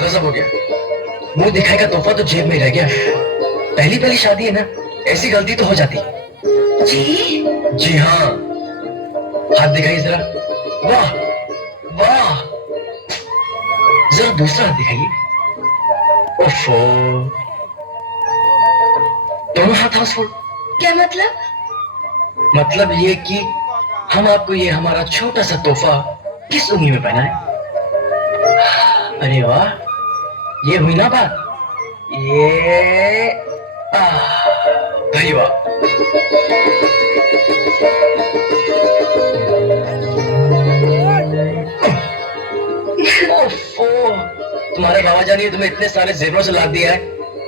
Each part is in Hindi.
गजब हो गया। मुंह दिखाई का तोहफा तो जेब में रह गया। पहली पहली शादी है ना, ऐसी गलती तो हो जाती। जी जी हाँ, हाथ दिखाइए जरा। वाह वाह, जरा दूसरा हाथ दिखाइए। ओफो, दोनों हाथ हाउसफुल। क्या मतलब? मतलब ये कि हम आपको ये हमारा छोटा सा तोहफा किस उंगली में पहनाएं? अरे वाह, ये हुई ना बात। ये भाई वाह। ओफो, तुम्हारे बाबा जानी ने तुम्हें इतने सारे जेवरों से लाद दिया है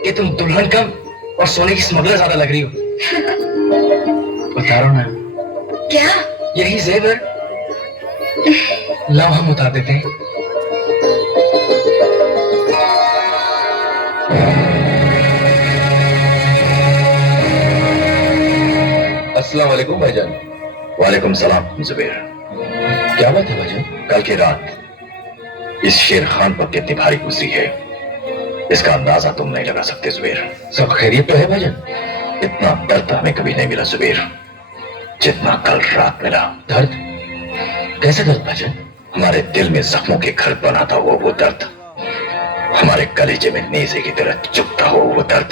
कि तुम दुल्हन कम और सोने की स्मगलर ज्यादा लग रही हो। उतारो ना। क्या? यही जेवर। लाओ हम उतार देते हैं। अस्सलाम वालेकुम भाईजान। वालेकुम सलाम जुबैर। क्या बात है भाईजान? कल की रात इस शेर खान पर कितनी भारी गुजरी है, इसका अंदाजा तुम नहीं लगा सकते जुबैर। सब खैरियत तो है भाईजान? इतना दर्द हमें कभी नहीं मिला जुबैर जितना कल रात मिला। दर्द? कैसे दर्द भाईजान? हमारे दिल में जख्मों के घर बना था वो दर्द, हमारे कलेजे में नेज़े की तरह चुभता हो वो दर्द,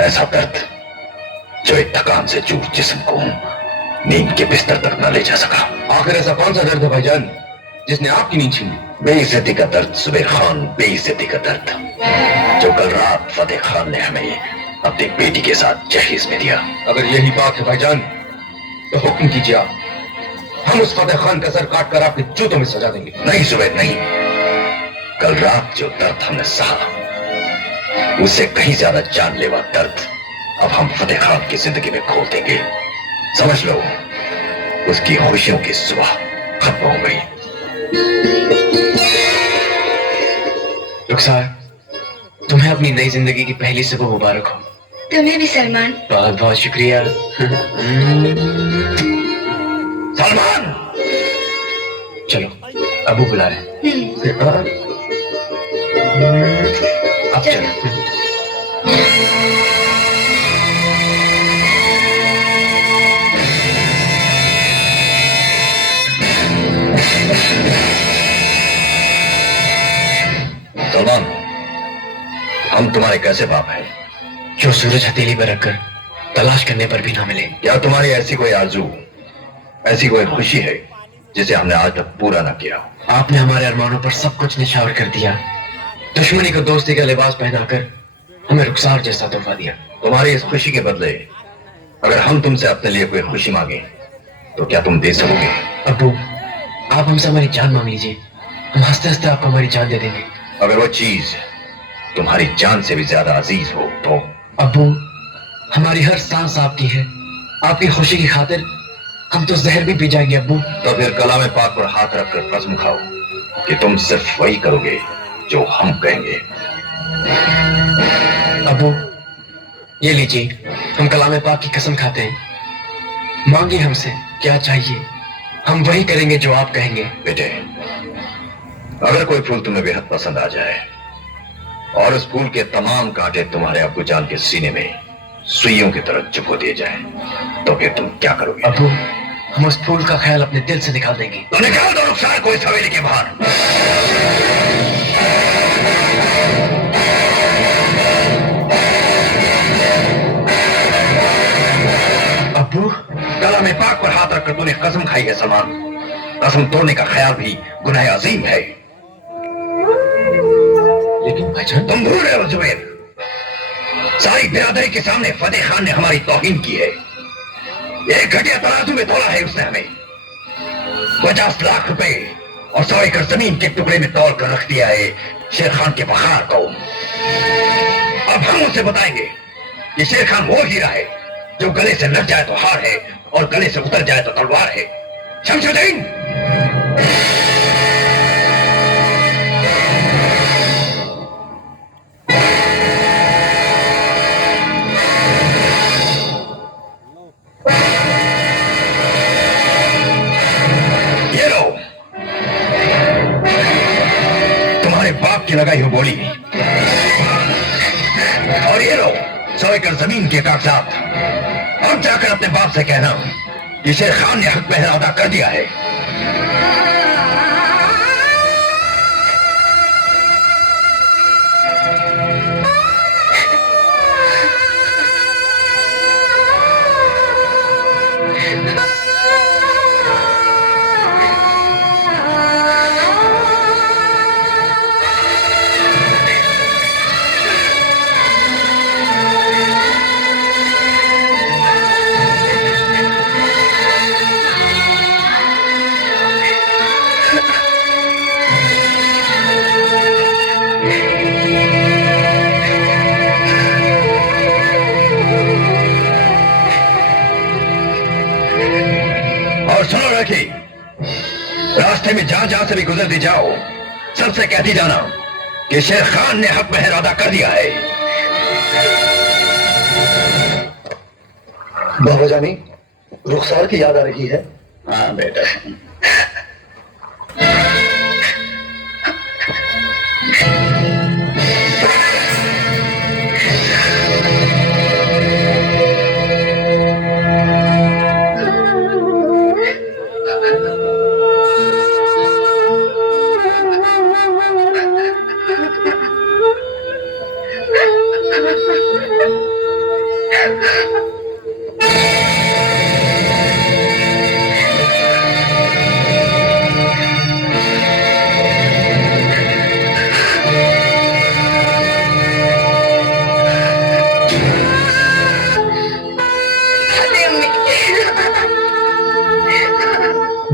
ऐसा दर्द जो एक थकान से चूर जिस्म को नींद के बिस्तर तक न ले जा सका। आखिर ऐसा कौन सा दर्द है भाईजान जिसने आपकी नींद छीन ली? बेइज्जती का दर्द जुबैर खान, बेइज्जती का दर्द जो कल रात फतेह खान ने हमें अपनी बेटी के साथ जहेज में दिया। अगर यही बात है भाईजान तो हुक्म कीजिए आप, हम उस फतेह खान का सर काट कर आपके जूतों में सजा देंगे। नहीं जुबैर नहीं, कल रात जो दर्द हमने सहा उससे कहीं ज्यादा जानलेवा दर्द अब हम फतेह खान की जिंदगी में खोल देंगे। समझ लो, उसकी खुशियों की सुबह खत्म हो गई। रुखसार, तुम्हें अपनी नई जिंदगी की पहली सुबह मुबारक हो। तुम्हें भी सलमान। बहुत बहुत शुक्रिया। सलमान, चलो, अबू बुला रहे हैं। अब चलो। सलमान, हम तुम्हारे कैसे बाप हैं जो सूरज हथेली पर रखकर तलाश करने पर भी ना मिले? क्या तुम्हारी ऐसी कोई आरजू, ऐसी कोई खुशी है जिसे हमने आज तक पूरा ना किया? आपने हमारे अरमानों पर सब कुछ निछावर कर दिया। दुश्मनी को दोस्ती का लिबास पहनाकर हमें रुखसार जैसा तोहफा दिया। तुम्हारी इस खुशी के बदले अगर हम तुमसे अपने लिए कोई खुशी मांगे तो क्या तुम दे सकोगे? अब्बू, आप हमसे हमारी जान मांग लीजिए, हम हंसते हंसते आपको हमारी जान दे देंगे। अगर वो चीज तुम्हारी जान से भी ज्यादा अजीज हो तो? अब्बू, हमारी हर सांस आपकी है। आपकी खुशी की खातिर हम तो जहर भी पी जाएंगे अब्बू। तो फिर कलाम पाक पर हाथ रखकर कसम खाओ कि तुम सिर्फ वही करोगे जो हम कहेंगे। अब्बू, ये लीजिए, हम कलाम पाक की कसम खाते हैं। मांगिए हमसे क्या चाहिए, हम वही करेंगे जो आप कहेंगे। बेटे, अगर कोई फूल तुम्हें बेहद पसंद आ जाए और उस फूल के तमाम कांटे तुम्हारे अब्बू जान के सीने में सुइयों की तरह चुभो दिए जाए तो फिर तुम क्या करोगे? अब्बू, हम उस फूल का ख्याल अपने दिल से निकाल देंगे। तो निकाल दो रुखसार को इस हवेली के बाहर। अब्बू, कलाम पाक पर हाथ रखकर तूने कसम खाई है सलमान। कसम तोड़ने का ख्याल भी गुनाह अजीम है। लेकिन भाईजान, तुम भूल रहे हो जुबैर, सारी बिरादरी के सामने फतेह खान ने हमारी तौहीन की है। एक घटिया तराजू में तोला है उसने हमें। 50 लाख रुपए और 100 एकड़ जमीन के टुकड़े में तोल कर रख दिया है शेर खान के बखार को। अब हम उसे बताएंगे ये शेर खान वो हीरा है जो गले से लग जाए तो हार है और गले से उतर जाए तो तलवार है। शमशुद्दीन, ये लो तुम्हारे बाप की लगाई हुई गोली, और ये लो 100 एकड़ जमीन के कागजात। अब जाकर अपने बाप से कहना कि शेर खान ने हक पहरा अदा कर दिया है। और सुनो रखी, रास्ते में जहां जहां से भी गुजरती जाओ, सबसे कहती जाना कि शेर खान ने हक पहरा अदा कर दिया है। बाबा जानी, रुखसार की याद आ रही है। हाँ बेटा,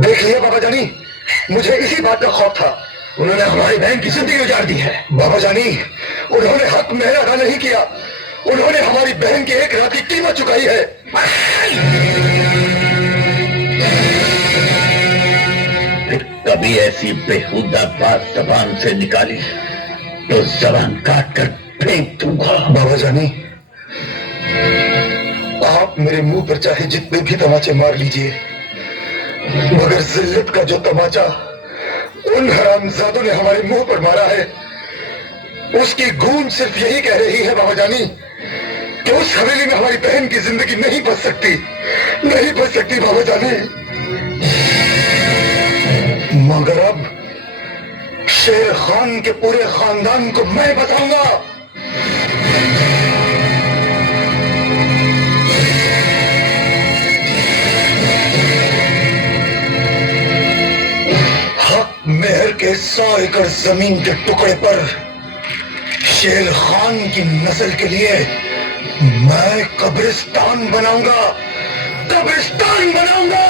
देख लिया बाबा जानी, मुझे इसी बात का खौफ था। उन्होंने हमारी बहन की जिंदगी उजाड़ दी है। बाबा जानी, उन्होंने हक मेहर अदा नहीं किया, उन्होंने हमारी बहन की एक रात की कीमत चुकाई है। कभी ऐसी बेहुदा बात जबान से निकाली तो जबान काट कर फेंक दूंगा। बाबा जानी, आप मेरे मुंह पर चाहे जितने भी तमाचे मार लीजिए, मगर जिल्लत का जो तमाचा उन हरामजादों ने हमारे मुंह पर मारा है, उसकी गूंज सिर्फ यही कह रही है बाबा जानी कि उस हवेली में हमारी बहन की जिंदगी नहीं बच सकती, नहीं बच सकती बाबा जानी। मगर अब शेर खान के पूरे खानदान को मैं बताऊंगा। हक मेहर के 100 एकड़ जमीन के टुकड़े पर शेर खान की नस्ल के लिए मैं कब्रिस्तान बनाऊंगा, कब्रिस्तान बनाऊंगा।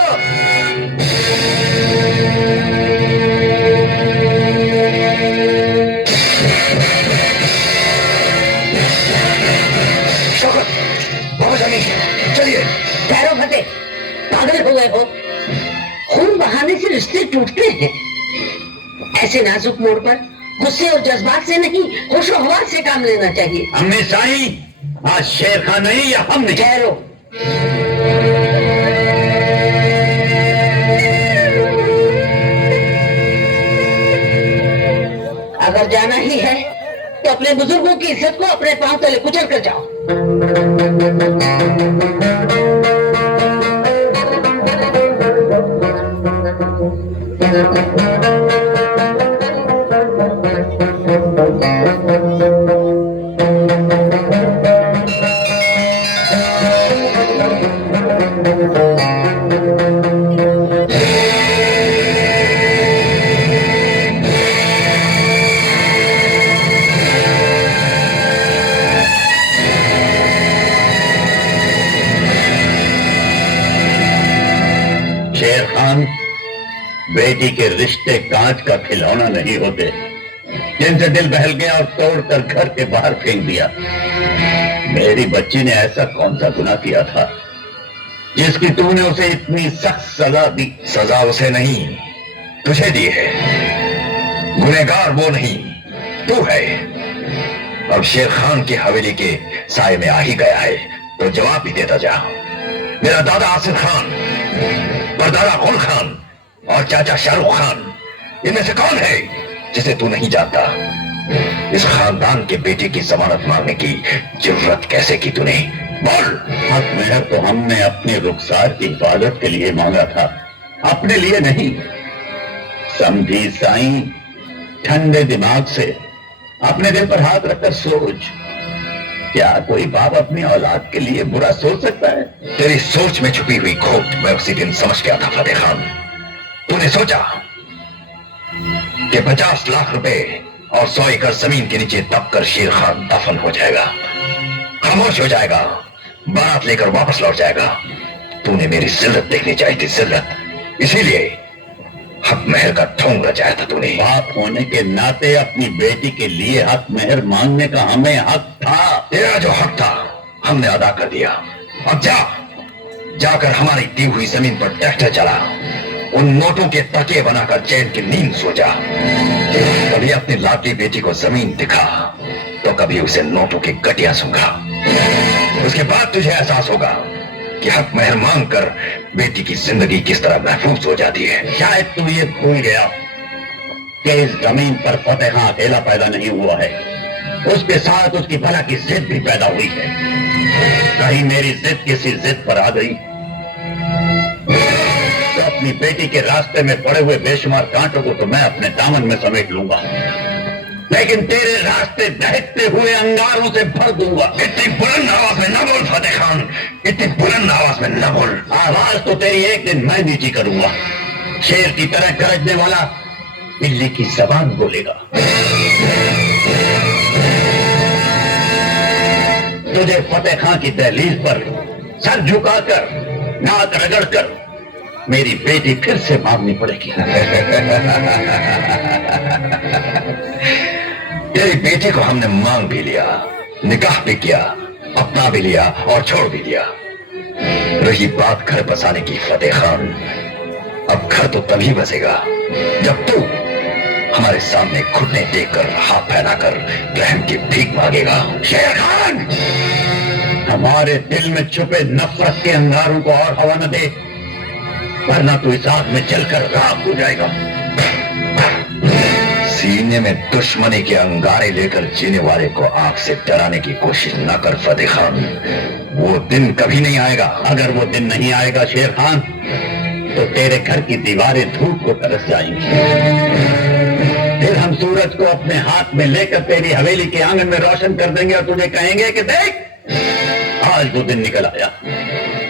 शौकत, बाबा जानी, चलिए। ठहरो फतेह, पागल हो गए हो? खून बहाने से रिश्ते टूटते हैं। ऐसे नाजुक मोड़ पर गुस्से और जज्बात से नहीं, होशो हवास से काम लेना चाहिए। हमने साईं, आज शेर खान नहीं या हम नहीं। ठहरो, अगर जाना ही है तो अपने बुजुर्गों की इज्जत को अपने पांव तले कुचल कर जाओ। शेर खान, बेटी के रिश्ते कांच का खिलौना नहीं होते जिनसे दिल बहल गया और तोड़कर घर के बाहर फेंक दिया। मेरी बच्ची ने ऐसा कौन सा गुनाह किया था जिसकी तूने उसे इतनी सख्त सजा दी? सजा उसे नहीं, तुझे दी है। गुनहगार वो नहीं, तू है। अब शेर खान की हवेली के साए में आ ही गया है तो जवाब भी देता जा। मेरा दादा आसिफ खान, परदादा गुल खान और चाचा शाहरुख खान, इनमें से कौन है जिसे तू नहीं जानता? इस खानदान के बेटे की जमानत मांगने की जरूरत कैसे की तूने? बोल। हक मेहर तो हमने अपने रुखसार की हिफाजत के लिए मांगा था, अपने लिए नहीं। समझी साईं, ठंडे दिमाग से अपने दिल पर हाथ रखकर सोच, क्या कोई बाप अपनी औलाद के लिए बुरा सोच सकता है? तेरी सोच में छुपी हुई खोट मैं उसी दिन समझ गया था फतेह खान। तूने सोचा कि 50 लाख रुपए और 100 एकड़ जमीन के नीचे दबकर शेर खान दफन हो जाएगा, खामोश हो जाएगा, बारात लेकर वापस लौट जाएगा। तूने मेरी जिल्लत देखनी चाहिए थी, जिल्लत। इसीलिए हक मेहर का ढोंग रचाया था तूने। बाप होने के नाते अपनी बेटी के लिए हक मेहर मांगने का हमें हक था। तेरा जो हक था हमने अदा कर दिया। अब जाकर हमारी दी हुई जमीन पर ट्रैक्टर चला, उन नोटों के तकिए बनाकर चैन की नींद सो जा। कभी अपनी लाडली बेटी को जमीन दिखा तो कभी उसे नोटों की गटियां सूंघा। उसके बाद तुझे एहसास होगा कि हक मेहर मांग कर बेटी की जिंदगी किस तरह महफूज हो जाती है। शायद तू ये भूल गया कि इस जमीन पर फतेह खां अकेला पैदा नहीं हुआ है, उसके साथ उसकी भला की जिद भी पैदा हुई है। कहीं मेरी जिद किसी जिद पर आ गई तो अपनी बेटी के रास्ते में पड़े हुए बेशुमार कांटों को तो मैं अपने दामन में समेट लूंगा, लेकिन तेरे रास्ते दहकते हुए अंगारों से भर दूंगा। इतनी बुलंद आवाज में न बोल फतेह खान, इतनी बुलंद आवाज में न बोल। आवाज तो तेरी एक दिन मैं नीची करूंगा। शेर की तरह गरजने वाला बिल्ली की जबान बोलेगा। तुझे फतेह खान की दहलीज पर सर झुकाकर, नाक रगड़कर मेरी बेटी फिर से मांगनी पड़ेगी। तेरी बेटी को हमने मांग भी लिया, निकाह भी किया, अपना भी लिया और छोड़ भी दिया। रही बात घर बसाने की फतेह खान, अब घर तो तभी बसेगा जब तू हमारे सामने घुटने टेककर, हाथ फैलाकर रहम की भीख मांगेगा। शेर खान, हमारे दिल में छुपे नफरत के अंगारों को और हवा न दे, वरना तू इस आग में जलकर राख हो जाएगा। सीने में दुश्मनी के अंगारे लेकर जीने वाले को आग से डराने की कोशिश न कर फतेह खान, वो दिन कभी नहीं आएगा। अगर वो दिन नहीं आएगा शेर खान, तो तेरे घर की दीवारें धूप को तरस जाएंगी। फिर हम सूरज को अपने हाथ में लेकर तेरी हवेली के आंगन में रोशन कर देंगे और तुझे कहेंगे कि देख, आज वो दिन निकल आया।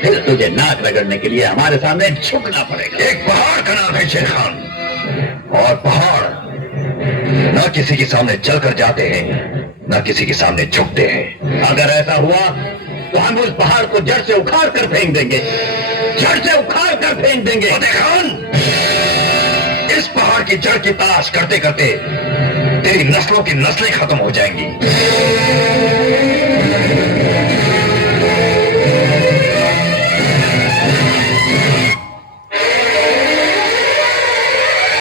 फिर तुझे नाक रगड़ने के लिए हमारे सामने झुकना पड़ेगा। एक पहाड़ का नाम है शेर खान, और पहाड़ न किसी के सामने चलकर जाते हैं, न किसी के सामने झुकते हैं। अगर ऐसा हुआ तो हम उस पहाड़ को जड़ से उखाड़ कर फेंक देंगे, जड़ से उखाड़ कर फेंक देंगे। फतेह खान, इस पहाड़ की जड़ की तलाश करते करते तेरी नस्लों की नस्लें खत्म हो जाएंगी।